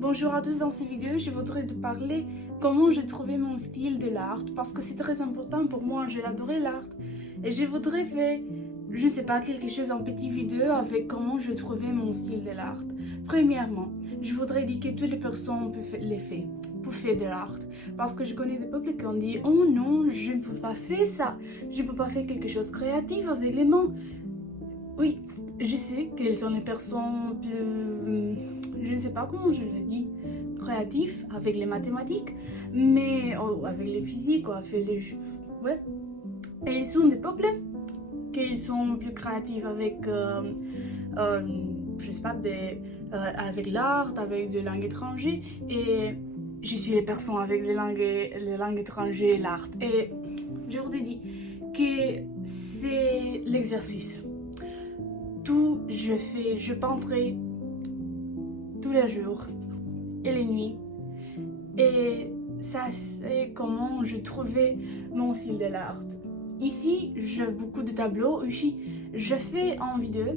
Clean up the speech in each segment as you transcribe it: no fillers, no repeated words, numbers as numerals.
Bonjour à tous, dans cette vidéo, je voudrais te parler comment j'ai trouvé mon style de l'art parce que c'est très important pour moi, j'ai adoré l'art et je voudrais faire, je sais pas, quelque chose en petite vidéo avec comment je trouvais mon style de l'art. Premièrement, je voudrais dire que toutes les personnes peuvent faire de l'art parce que je connais des peuples qui ont dit oh non, je ne peux pas faire ça, je ne peux pas faire quelque chose de créatif avec les mains. Oui, je sais qu'elles sont les personnes plus, je ne sais pas comment je le dis, créatives avec les mathématiques, mais avec les physiques, avec les, ouais. Et ils sont des peuples qui sont plus créatifs avec, je sais pas, avec l'art, avec des langues étrangères. Et je suis les personnes avec les langues étrangères et l'art. Et je vous ai dit que c'est l'exercice. Tout je peindrai tous les jours et les nuits. Et ça, c'est comment je trouvais mon style de l'art. Ici, j'ai beaucoup de tableaux. Ici, je fais en vidéo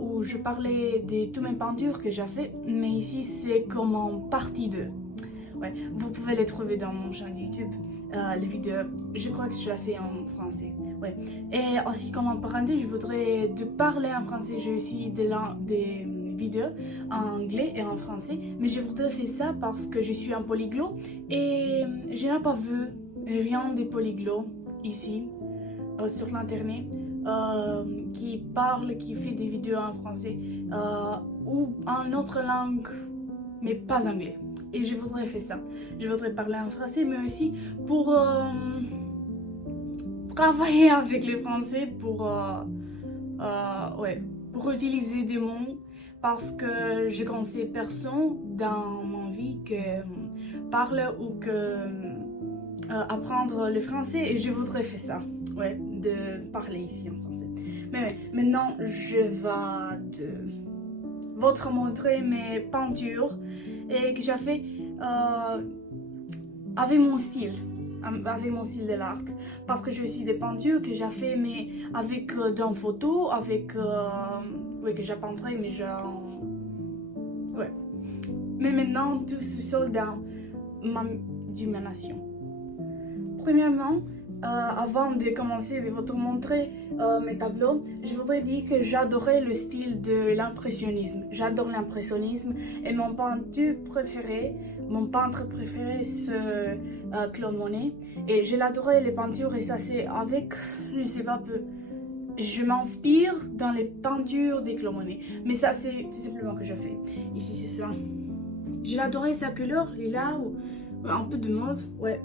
où je parlais de toutes mes peintures que j'ai fait. Mais ici, c'est comme en partie 2. Ouais, vous pouvez les trouver dans mon chaîne YouTube, les vidéos. Je crois que je la fais en français. Ouais. Et aussi, comme en parenthèse, je voudrais te parler en français. J'ai aussi des vidéos en anglais et en français. Mais je voudrais faire ça parce que je suis un polyglotte et je n'ai pas vu rien de polyglotte ici sur l'internet qui parle, qui fait des vidéos en français ou en autre langue, mais pas anglais. Et je voudrais faire ça. Je voudrais parler en français, mais aussi pour travailler avec les Français, ouais, pour utiliser des mots, parce que je connais personne dans ma vie qui parle ou que apprendre le français, et je voudrais faire ça, ouais, de parler ici en français. Mais maintenant, je vais vous montrer mes peintures et que j'ai fait avec mon style de l'art, parce que j'ai aussi des peintures que j'ai fait mais avec d'une photo, avec oui, que j'ai peintré mais ouais. Mais maintenant tout se seul dans ma imagination. Premièrement, avant de commencer de vous montrer mes tableaux, je voudrais dire que j'adorais le style de l'impressionnisme. J'adore l'impressionnisme et mon peintre préféré, c'est Claude Monet. Et je l'adorais les peintures et ça c'est avec, je sais pas peu, je m'inspire dans les peintures de Claude Monet. Mais ça c'est tout simplement que je fais. Ici c'est ça. Je l'adorais sa couleur, lilas ou un peu de mauve, ouais.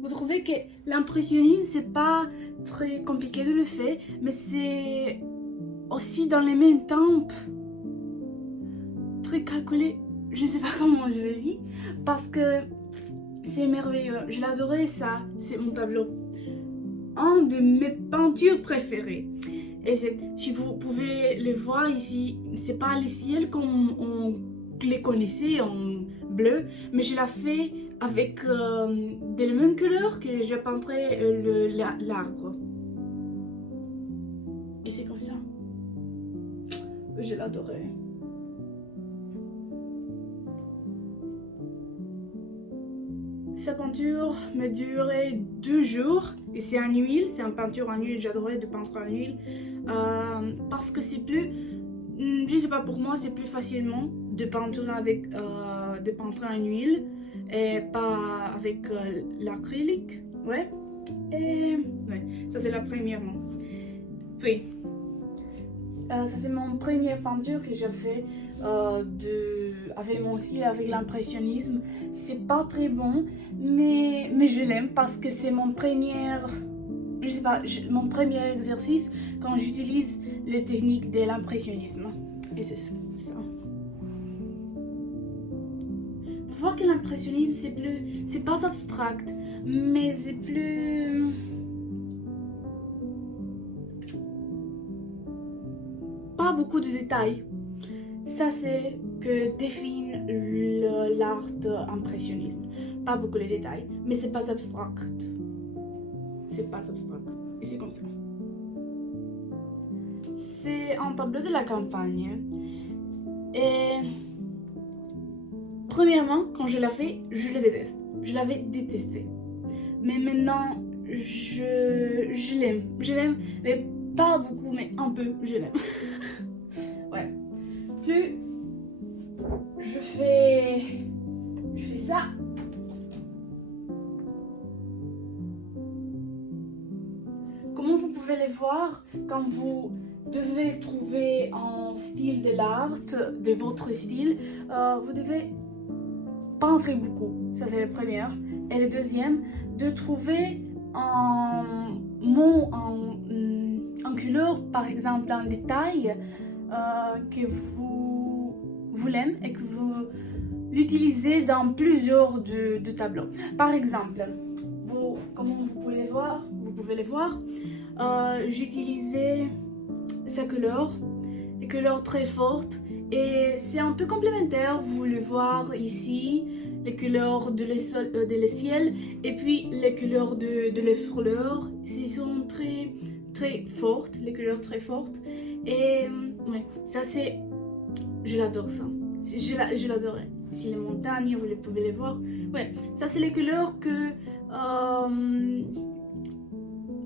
Vous trouvez que l'impressionnisme, c'est pas très compliqué de le faire, mais c'est aussi dans les mêmes temps très calculé. Je sais pas comment je le dis, parce que c'est merveilleux. Je l'adorais, ça, c'est mon tableau. Un de mes peintures préférées. Et si vous pouvez le voir ici, c'est pas le ciel comme on les connaissait en bleu, mais je l'ai fait avec de la même couleur que je peintrais l'arbre. Et c'est comme ça. Je l'adorais. Sa peinture m'a duré 2 jours et c'est en huile, c'est une peinture en huile, j'adorais de peindre en huile parce que c'est plus, je sais pas, pour moi c'est plus facilement de peindre avec de peindre en huile et pas avec l'acrylique, ouais. Et ouais, ça c'est la première. Puis ça c'est mon première peinture que j'ai fait avec mon style, avec l'impressionnisme. C'est pas très bon, mais je l'aime parce que c'est mon premier, je sais pas, mon premier exercice quand j'utilise les techniques de l'impressionnisme. Et c'est ça. Faut voir que l'impressionnisme c'est pas abstract, mais c'est plus pas beaucoup de détails. Ça c'est que définit l'art impressionnisme. Pas beaucoup de détails, mais c'est pas abstract. C'est pas abstract. Et c'est comme ça. C'est un tableau de la campagne. Et premièrement, quand je l'ai fait, je le déteste. Je l'avais détesté. Mais maintenant, je l'aime. Je l'aime, mais pas beaucoup, mais un peu, je l'aime. Ouais. Plus je fais ça. Comment vous pouvez les voir quand vous devez trouver un style de l'art, de votre style, vous devez peindre beaucoup. Ça, c'est la première. Et le deuxième, de trouver un mot, en couleur, par exemple, un détail que vous l'aimez et que vous l'utilisez dans plusieurs de tableaux. Par exemple, comme vous pouvez les voir, j'utilisais ces couleurs, des couleurs très fortes, et c'est un peu complémentaire. Vous le voir ici, les couleurs de le ciel et puis les couleurs de les fleurs. Ce sont très très fortes, les couleurs très fortes. Et ouais, ça c'est, je l'adore ça. Je l'adorais. Ici les montagnes, vous pouvez les voir. Ouais, ça c'est les couleurs que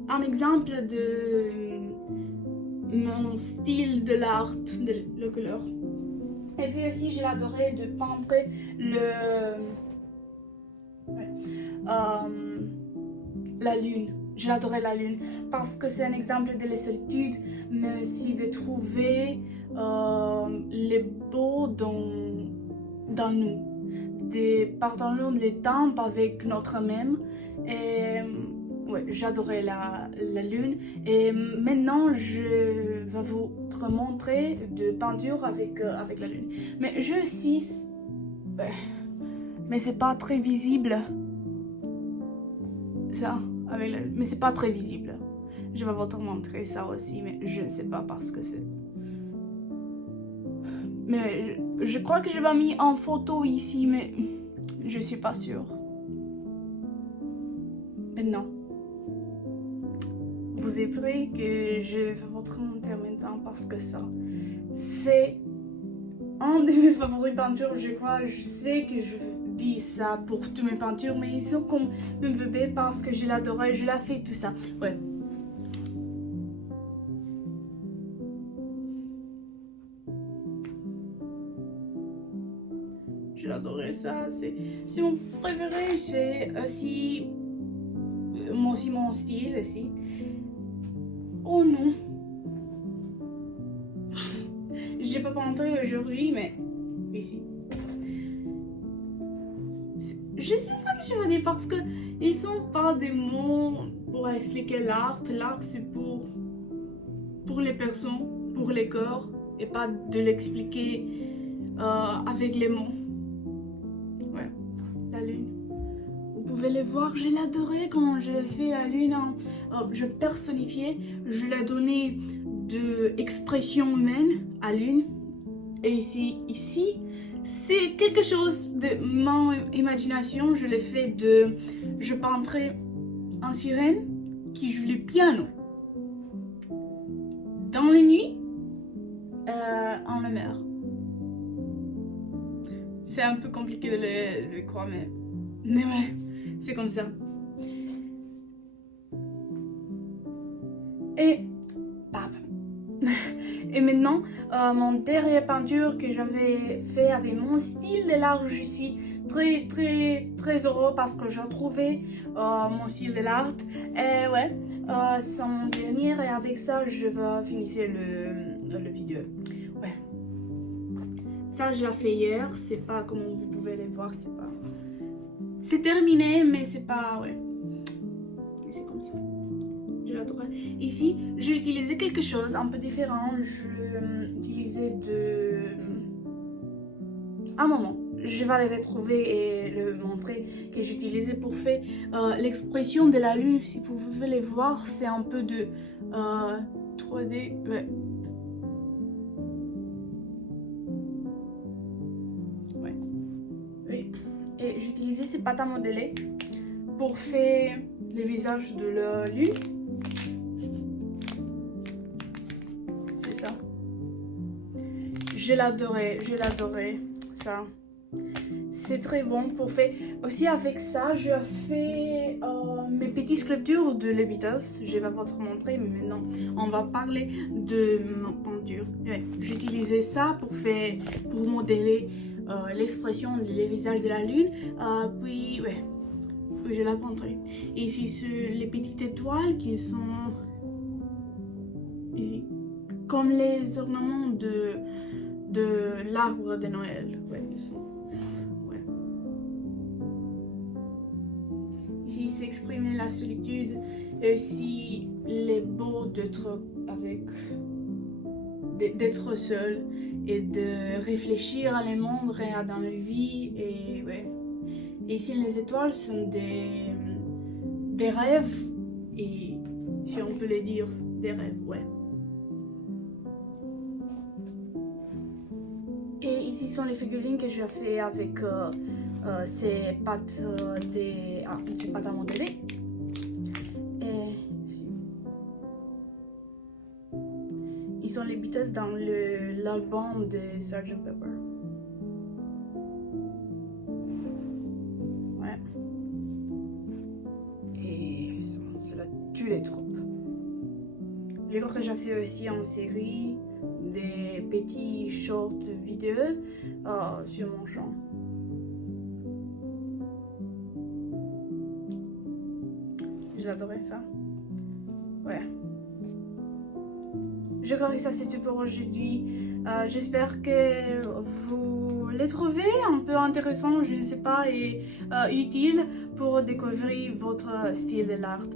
un exemple de mon style de l'art, de la couleur. Et puis aussi, je l'adorais de peindre la lune. Je l'adorais la lune parce que c'est un exemple de la solitude, mais aussi de trouver les beaux dans nous. De partager les temps avec notre même. Et ouais, j'adorais la lune. Et maintenant, je vais vous montrer de peinture avec la lune. Mais je aussi, mais c'est pas très visible. Ça, avec la lune. Mais c'est pas très visible. Je vais vous montrer ça aussi, mais je ne sais pas parce que c'est... Mais je crois que je vais mis en photo ici, mais je suis pas sûre. Maintenant, vous êtes prêts que je vais vous montrer maintenant parce que ça, c'est un de mes favoris peintures, je crois. Je sais que je dis ça pour toutes mes peintures, mais ils sont comme un bébé parce que je l'adorais, je l'ai fait tout ça. Ouais. Je l'adorais ça, c'est mon préféré, c'est aussi mon style aussi. Oh non, j'ai pas montré aujourd'hui, mais ici. Je sais pas que je veux dire parce que ils sont pas des mots pour expliquer l'art. L'art c'est pour les personnes, pour les corps, et pas de l'expliquer avec les mots. Ouais, la lune. Vous pouvez le voir, je l'adorais quand j'ai fait la lune. Je personnifiais, je l'ai donné de expression humaine à lune. Et ici, c'est quelque chose de mon imagination. Je l'ai fait de... Je peindrais un sirène qui joue le piano. Dans la nuit, en la mer. C'est un peu compliqué de le croire, mais ouais, c'est comme ça. Et bam. Et maintenant, mon dernière peinture que j'avais fait avec mon style de l'art, je suis très très très heureux parce que j'ai trouvé mon style de l'art. Et ouais, c'est mon dernier, et avec ça je vais finir le vidéo. Ouais. Ça je l'ai fait hier, c'est pas comme vous pouvez le voir, c'est pas... C'est terminé, mais c'est pas... Ouais. Et c'est comme ça. Je l'adorais. Ici, j'ai utilisé quelque chose un peu différent. Je utilisais un moment. Je vais le retrouver et le montrer que j'utilisais pour faire l'expression de la lune. Si vous pouvez le voir, c'est un peu de 3D. Ouais. Ouais. Oui. Et j'utilisais ces pâtes à modeler pour faire le visage de la lune. je l'adorais, ça. C'est très bon pour faire. Aussi avec ça, je fais mes petites sculptures de les Beatles. Je vais vous montrer, mais maintenant on va parler de ma peinture. Ouais, j'utilisais ça pour modeler l'expression des visages de la lune. Puis je la peindrai. Et ici les petites étoiles qui sont ici, comme les ornements de l'arbre de Noël. Ouais, ils sont. Ici, s'exprimer la solitude et aussi les beaux d'être seul et de réfléchir à les mondes et dans la vie. Et ici, les étoiles sont des rêves, et si on peut les dire, des rêves, ouais. Et ici sont les figurines que j'ai fait avec ces pâtes à modeler. Et ici. Ils sont les Beatles dans l'album de Sgt. Pepper. Ouais. Et c'est là tous les troupes. J'ai déjà fait aussi en série des petits shorts vidéo sur mon champ. J'adorais ça. Ouais. Je crois que ça c'est tout pour aujourd'hui. J'espère que vous les trouvez un peu intéressants, je ne sais pas, et utiles pour découvrir votre style de l'art.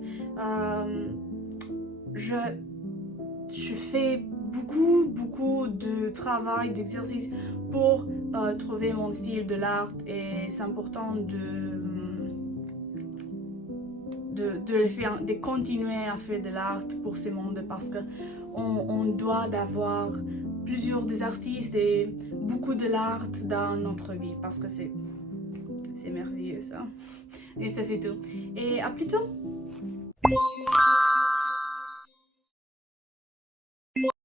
Je fais beaucoup de travail, d'exercice pour trouver mon style de l'art, et c'est important de continuer à faire de l'art pour ce monde, parce que on doit avoir plusieurs des artistes et beaucoup de l'art dans notre vie, parce que c'est merveilleux ça. Et ça c'est tout. Et à plus tôt.